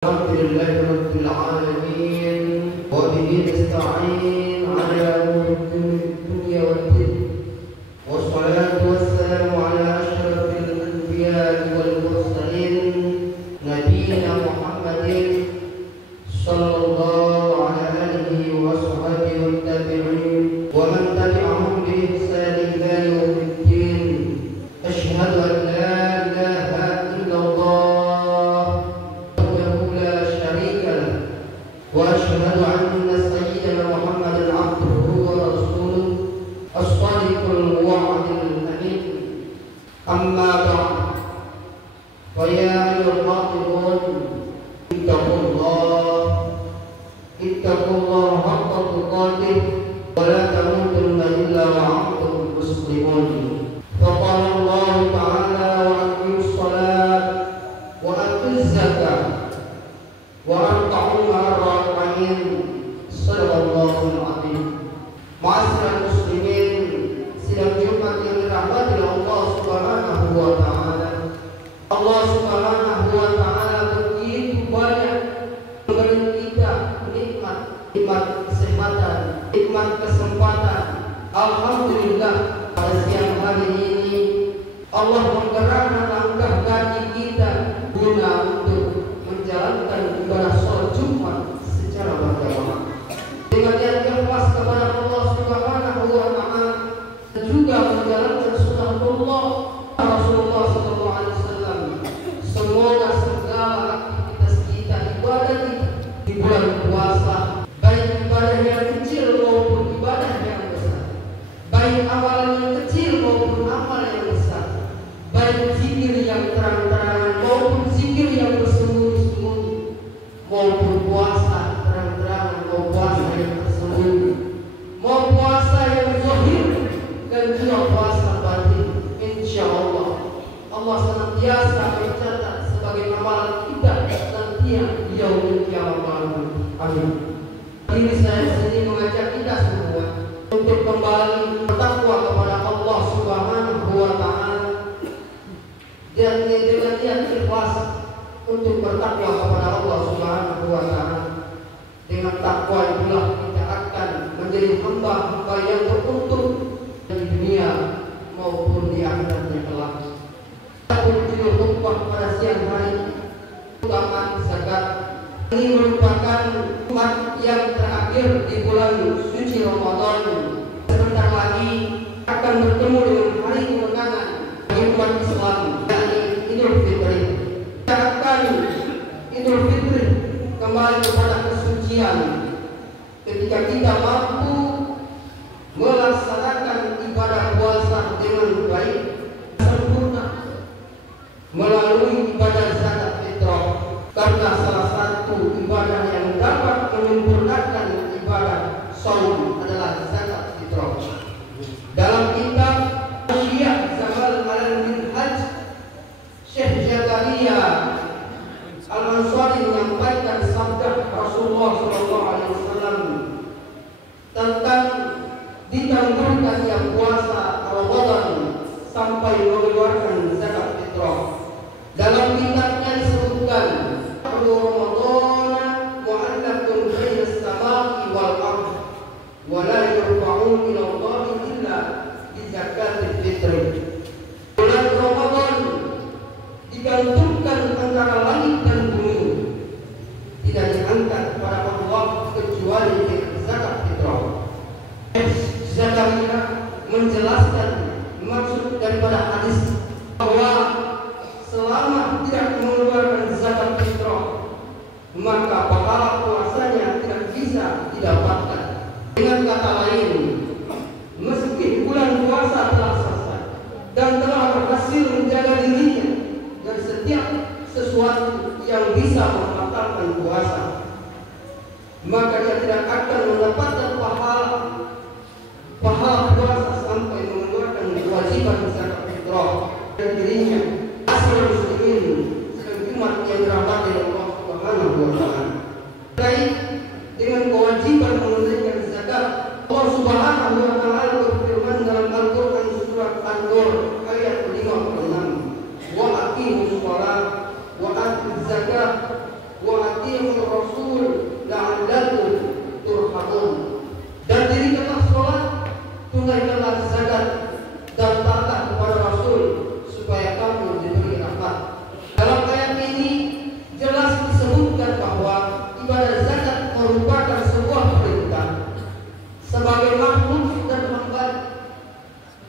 Alhamdulillahi rabbil alamin wa bihi nasta'in ala umuri dunya waddin wassalatu wassalamu ala asyrafil anbiya'i wal mursalin nabiyyina Muhammadin sallallahu ala alihi wa sahbihi wat tabi'in wa man tabi'ahum bi ihsanin ila yaumiddin. Asyhadu an la ilaha illallah وأشهد أن سيدنا محمدا عبده ورسوله الصادق الوعد الأمين. أما بعد فيا أيها المؤمنون اتقوا الله حق تقاته ولا تموتن إلا وأنتم مسلمون. فقال الله تعالى: وأقيموا الصلاة وآتوا الزكاة واركعوا مع الراكعين. Sadaqallahul azim. Ma'asyiral muslimin, sidang Jumat yang dirahmati Allah Subhanahu wa taala. Allah Subhanahu wa taala begitu banyak memberi kita nikmat kesehatan, nikmat kesempatan. Alhamdulillah, pada siang hari ini Allah menggerakkan langkah kaki kita guna untuk menjalankan ibadah sholat Jumat secara berjamaah dengan niat ikhlas kepada Allah Subhanahu wa taala dan juga menjalankan sunnah Rasulullah sallallahu alaihi wasallam. Semoga segala aktivitas kita, ibadah kita di bulan puasa, baik ibadah yang kecil maupun ibadah yang besar, baik amalan yang kecil maupun amal yang besar, baik zikir yang terang-terangan maupun zikir yang bersembunyi-sembunyi, maupun puasa terang-terangan maupun puasa yang tersembunyi, mau puasa yang zahir dan juga puasa batin. Insyaallah Allah senantiasa mencatat sebagai amalan kita nantinya di yaumul kiamat. Amin. Ini saya sendiri mengajak kita semua untuk kembali bertakwa kepada Allah Subhanahu wa taala dan dengan niat ikhlas untuk bertakwa kepada Allah Subhanahu wa taala. Dengan takwa itulah kita akan menjadi hamba-hamba yang beruntung di dunia maupun di akhiratnya kelak. Judul khutbah pada siang hari keutamaan zakat. Ini merupakan umat yang terakhir di bulan suci Ramadan. Sebentar lagi akan bertemu dengan hari kemenangan bagi umat Islam, yakni Idul Fitri. Kita akan Idul Fitri kembali kepada kesucian ketika kita mampu melaksanakan ibadah puasa dengan baik sempurna melalui ibadah zakat fitrah, karena salah satu ibadah yang dapat menyempurnakan ibadah shaum adalah zakat fitrah. Dalam kitab Syiah Zamal al-Minhaj, Syekh Zakaria Al-Ansari menyampaikan sabda Rasulullah SAW tentang ditangguhkannya puasa Ramadan sampai mengeluarkan zakat fitrah. Dalam kitabnya disebutkan, Ramadan mu'allaqun baina as-samai wal ardh wa la yurfa'u ila Allah illa bi zakatil fitri. Bulan Ramadan digantungkan antara langit dan bumi, tidak diangkat kepada Allah kecuali dengan zakat fitrah. Zakaria menjelaskan maksud daripada hadis bahwa selama tidak mengeluarkan zakat fitrah, maka pahala puasanya tidak bisa didapatkan. Dengan kata lain, meski bulan puasa telah selesai dan telah berhasil menjaga dirinya dari setiap sesuatu yang bisa membatalkan puasa, maka dia tidak akan mendapatkan pahala puasa sampai mengeluarkan kewajiban zakat fitrah dari dirinya. Asal muslimin sedang umat yang dirahmati Allah Subhanahu wa taala. Terkait dengan kewajiban menunaikan zakat, Allah Subhanahu wa taala berfirman dalam Al-Qur'an surat An-Nur ayat 56, wa aqimus shalah wa atuz zakah wa atii'ur rasul la'allakum turhamun. Dan dirikanlah sholat, tunaikanlah zakat, dan taat kepada Rasul supaya kamu diberi rahmat. Dalam ayat ini jelas disebutkan bahwa ibadah zakat merupakan sebuah perintah sebagai makhluk dan hamba.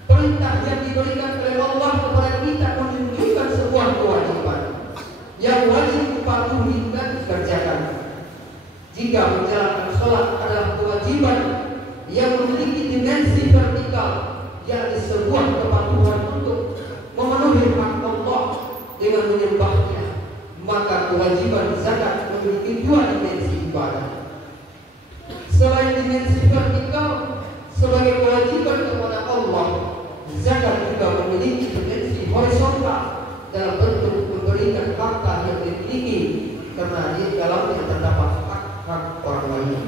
Perintah yang diberikan oleh Allah kepada kita menunjukkan sebuah kewajiban yang wajib dipatuhi dan dikerjakan. Jika menjalankan sholat adalah kewajiban yang memiliki dimensi vertikal, yakni sebuah kepatuhan untuk memenuhi hak Allah dengan menyembahnya, maka kewajiban zakat memiliki dua dimensi ibadah. Selain dimensi vertikal sebagai kewajiban kepada Allah, zakat juga memiliki dimensi horizontal dalam bentuk memberikan harta yang dimiliki, karena di dalamnya terdapat hak-hak orang lain.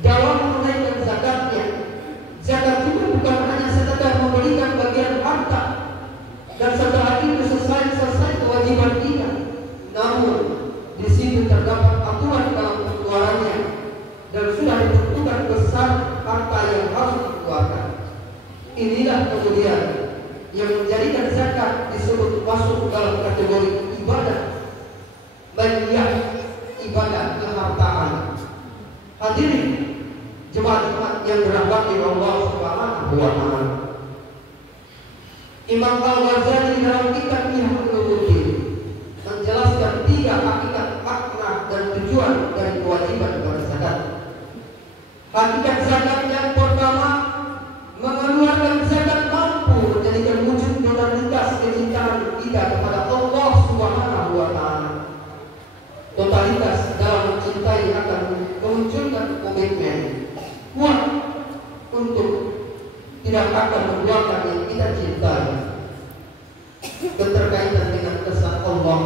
Dalam menunaikan zakatnya, zakat juga bukan hanya sekedar memberikan bagian harta dan setelah itu selesai kewajiban kita. Namun di situ terdapat aturan dalam pengeluarannya dan sudah ditentukan besar harta yang harus dikeluarkan. Inilah kemudian yang menjadikan zakat disebut masuk dalam kategori ibadah, bagian ibadah kehartaan. Hadirin jemaat-jemaat yang dirahmati Allah Subhanahu wa Ta'ala, Imam Al-Ghazali dalam kitab Ihya Ulumuddin menjelaskan tiga hakikat makna dan tujuan dari kewajiban berzakat. Hakikat zakat yang pertama, mengeluarkan zakat mampu menjadikan wujud totalitas kecintaan kita kepada Allah Subhanahu wa Ta'ala. Totalitas dalam mencintai akan memunculkan komitmen kuat untuk tidak akan mengeluarkan yang kita cintai. Keterkaitan dengan kesan Allah,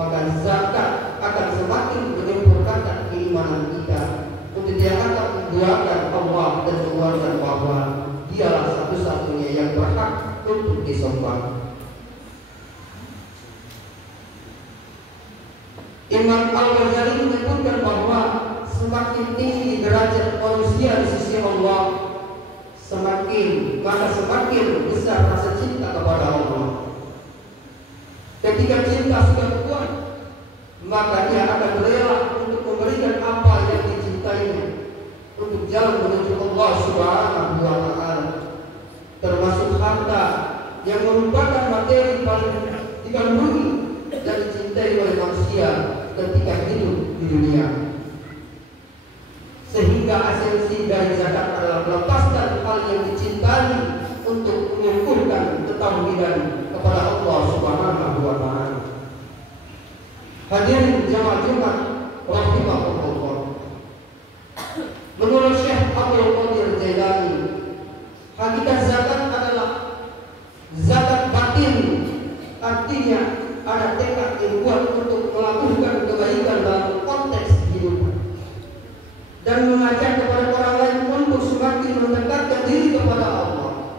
maka zakat akan semakin menyempurnakan keimanan kita untuk tidak akan menduakan Allah dan mengeluarkan bahwa dialah satu-satunya yang berhak untuk disembah. Imam Al-Ghazali menyebutkan bahwa semakin tinggi derajat manusia di sisi Allah, semakin besar rasa cinta kepada Allah. Ketika cinta sudah kuat, maka dia akan rela untuk memberikan apa yang dicintainya untuk jalan menuju Allah Subhanahu wa Ta'ala, termasuk harta yang merupakan materi paling digandrungi dan dicintai oleh manusia ketika hidup di dunia. Sehingga esensi dari zakat adalah melepaskan hal yang dicintai untuk mengumpulkan ketauhidan kepada Allah Subhanahu wa Ta'ala. Hadirin jamaah Jumat rahimahullah, menurut Syekh Abdul Qadir Jailani, hakikat zakat adalah zakat batin, artinya ada tekad yang kuat untuk melakukan kebaikan dalam konteks kehidupan dan mengajak kepada orang lain untuk semakin mendekatkan diri kepada Allah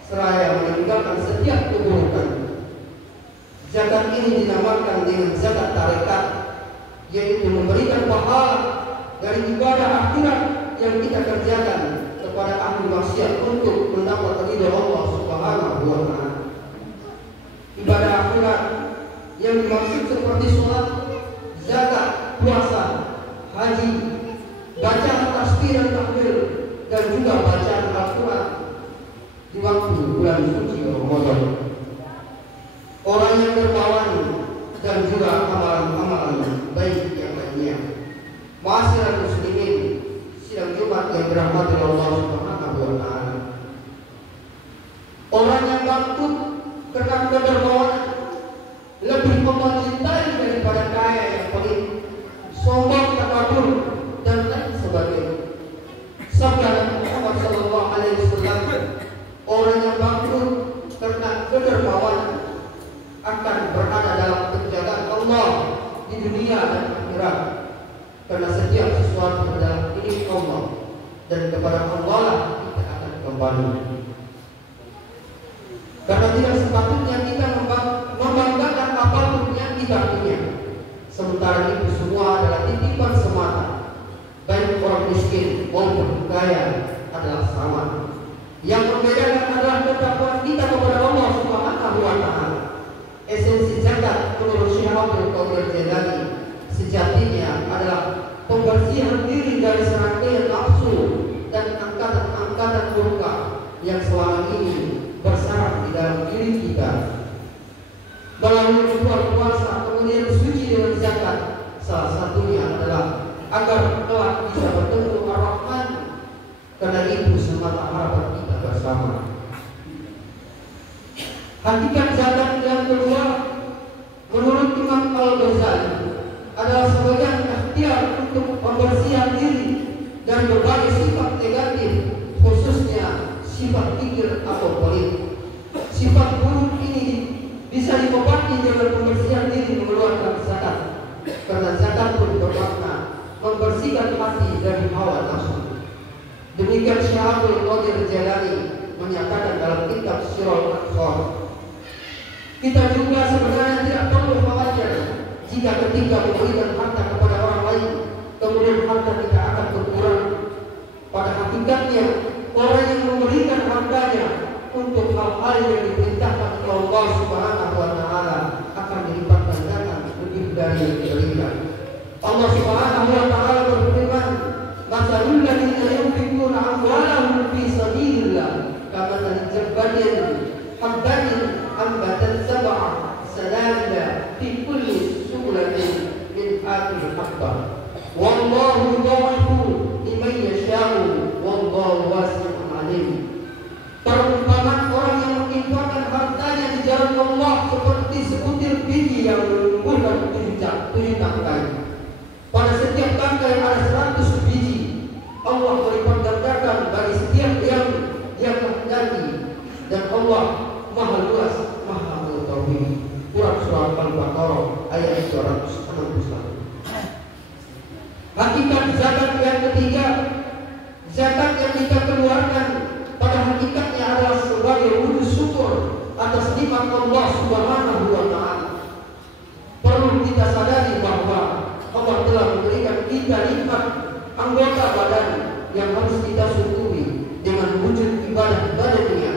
seraya meninggalkan setiap keburukan. Zakat ini dinamakan dengan zakat tarekat, yaitu memberikan pahala dari ibadah akhirat yang kita kerjakan kepada ahli maksiat untuk mendapat ridha Allah Subhanahu wa Ta'ala. Ibadah akhirat yang dimaksud seperti sholat, zakat, puasa, haji, bacaan tasbih dan takbir, dan juga bacaan Al-Quran di waktu bulan suci Ramadan. Orang yang dermawan dan juga amalan-amalan baik yang lainnya. Ma'asyiral muslimin, sidang Jumat yang dirahmati Allah Subhanahu wa Ta'ala, orang yang bangkrut karena kedermawanan lebih mencintai daripada kaya yang pelit, sombong, takabur, dan lain sebagainya. Sabda Nabi Muhammad SAW, orang yang bangkrut karena kedermawanan akan berada dalam penjagaan Allah di dunia dan akhirat, karena setiap sesuatu adalah milik Allah dan kepada Allah lah kita akan kembali. Karena tidak sepatutnya kita membanggakan apapun yang kita punya, sementara itu semua adalah titipan orang miskin maupun kaya adalah sama. Yang membedakan adalah ketakwaan kita kepada Allah Subhanahu wa Ta'ala. Esensi zakat menurut Syekh Abdul Qadir Jailani sejatinya adalah pembersihan diri dari serangkaian nafsu dan angkatan-angkatan murka yang selama ini bersarang di dalam diri kita. Melalui ritual puasa kemudian suci dengan zakat, salah satunya adalah agar kelak bisa bertemu Ar-Rahman. Karena itu semata harapan kita bersama. Hakikat zakat yang kedua menurut Imam Al-Ghazali adalah sebagian ikhtiar untuk pembersihan diri dari berbagai sifat negatif, khususnya sifat pikir atau pelit. Sifat buruk ini bisa dipobati dengan pembersihan diri mengeluarkan zakat, karena zakat pun bermakna membersihkan hati dari hawa nafsu. Demikian Syekh Abdul Qadir Jailani menyatakan dalam kitab Sirul Anqar. Kita juga sebenarnya tidak perlu khawatir jika ketika memberikan harta kepada orang lain kemudian harta kita akan berkurang. Pada hakikatnya orang yang memberikan hartanya untuk hal-hal yang diperintahkan oleh Allah Subhanahu wa Ta'ala akan dilipat gandakan lebih dari yang diberikan. Allah Subhanahu wa Ta'ala berfirman, "Matsalul ladzina yunfiquna amwalahum fi sabilillah kamathali jabbatin habbatin ambatat sab'a sanabila fi kulli sulatin min akhir habbah wallahu yudha'ifu liman yasha'u wallahu wasi'un 'alim." Perumpamaan orang yang menginfakkan hartanya di jalan Allah seperti sebutir biji yang menumbuhkan 7 tangkai. Pada setiap tangkai ada 100 biji. Allah melipat gandakan bagi setiap yang dia kehendaki, dan Allah Maha Luas, Maha Mengetahui. Surat Al-Baqarah ayat 261. Hakikat zakat yang ketiga, zakat yang kita keluarkan pada hakikatnya adalah sebagai wujud syukur atas nikmat Allah Subhanahu wa Ta'ala. Perlu kita sadari bahwa Allah telah memberikan kita nikmat anggota badan yang harus kita syukuri dengan wujud ibadah-ibadahnya,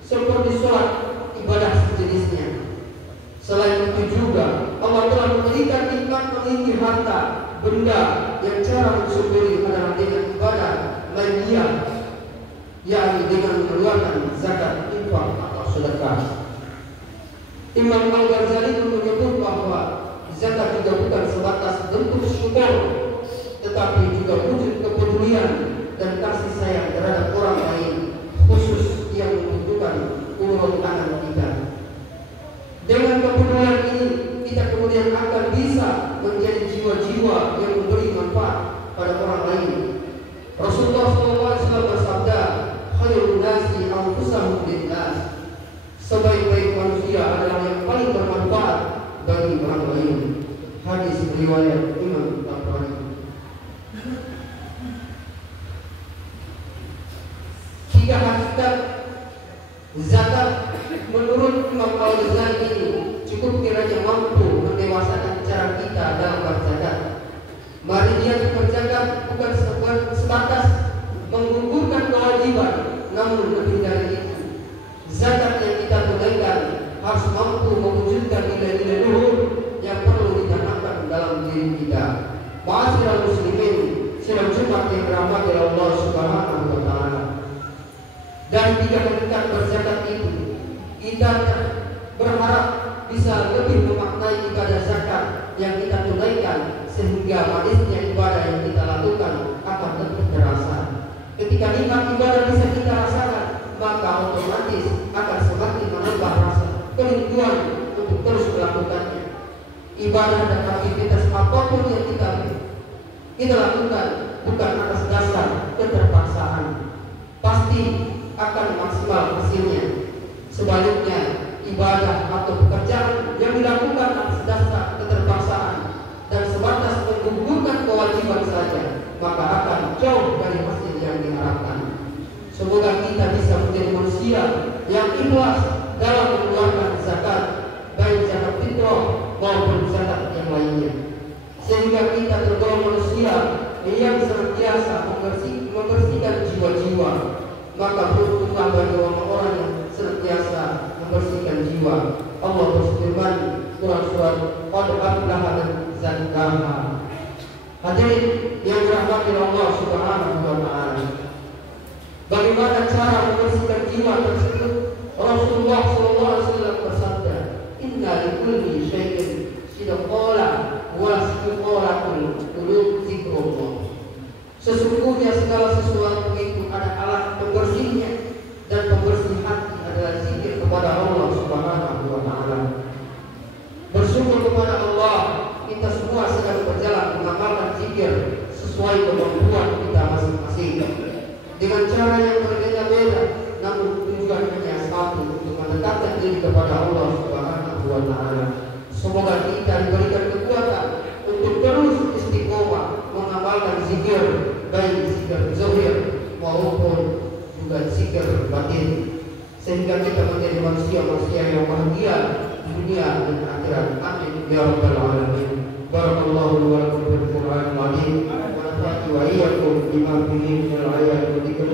seperti sholat, ibadah sejenisnya. Selain itu juga Allah telah memberikan nikmat memiliki harta, benda yang cara mensyukuri adalah dengan ibadah lainnya, yakni dengan mengeluarkan zakat, infak atau sedekah. Imam Al-Ghazali menyebut bahwa zakat juga bukan sebatas bentuk syukur, tetapi juga wujud kepedulian dan kasih sayang terhadap orang lain, khusus yang membutuhkan uluran tangan kita. Dengan kepedulian ini, kita kemudian akan bisa menjadi jiwa-jiwa yang memberi manfaat pada orang lain. Rasulullah SAW bersabda, "Khairun nasi anfusahum linnas." Sebaik-baik manusia adalah yang paling bermanfaat bagi orang lain. Hadis riwayat Imam Tabrani. Tiga hakikat zakat menurut Imam Al-Ghazali ini cukup kiranya mampu mendewasakan cara kita dalam berzakat. Mari dia berzakat bukan sebatas menggugurkan kewajiban, namun lebih dari itu, zakat yang kita tunaikan harus mampu mewujudkan nilai-nilai luhur yang perlu ditanamkan dalam diri kita. Ma'asyiral muslimin, sidang Jumat yang dirahmati Allah Subhanahu wa Ta'ala. Dari tiga hakikat berzakat itu, kita berharap bisa lebih memaknai ibadah zakat yang kita tunaikan, sehingga manisnya ibadah yang kita lakukan akan lebih terasa. Ketika nikmat ibadah bisa kita rasakan, maka otomatis akan semakin menambah rasa kerinduan untuk terus melakukannya. Ibadah dan aktivitas apapun yang kita lakukan bukan atas dasar keterpaksaan, pasti akan maksimal hasilnya. Sebaliknya, ibadah atau pekerjaan yang dilakukan atas dasar keterpaksaan dan sebatas menggugurkan kewajiban saja, maka akan jauh dari hasil yang diharapkan. Semoga kita bisa menjadi manusia yang ikhlas dalam mengeluarkan zakat, baik zakat fitrah maupun zakat yang lainnya, sehingga kita tergolong manusia yang senantiasa Hadirin yang dirahmati Allah Subhanahu wa taala. Bagaimana cara membersihkan jiwa tersebut? Rasulullah sallallahu alaihi wasallam bersabda, "Inna likulli syai'in sidqala wa istiqalatul qulub zikrullah." Sesungguhnya segala sesuatu itu ada alat pembersihnya, dan pembersih hati adalah zikir kepada Allah Subhanahu wa taala. Bersyukur kepada Allah, kita semua sedang berjalan mengamalkan zikir sesuai kemampuan kita masing-masing dengan cara yang berbeda-beda, namun tujuannya satu, untuk mendekatkan diri kepada Allah Subhanahu wa taala. Semoga kita diberikan kekuatan untuk terus istiqomah mengamalkan zikir, baik zikir zahir maupun juga zikir batin, sehingga kita menjadi manusia-manusia yang bahagia dunia dan akhirat. Amin ya rabbal alamin. Barakallahu wa lakum fil Qur'anil azim wa nafa'ani wa iyyakum bima fihi min al-ayati wa dhikril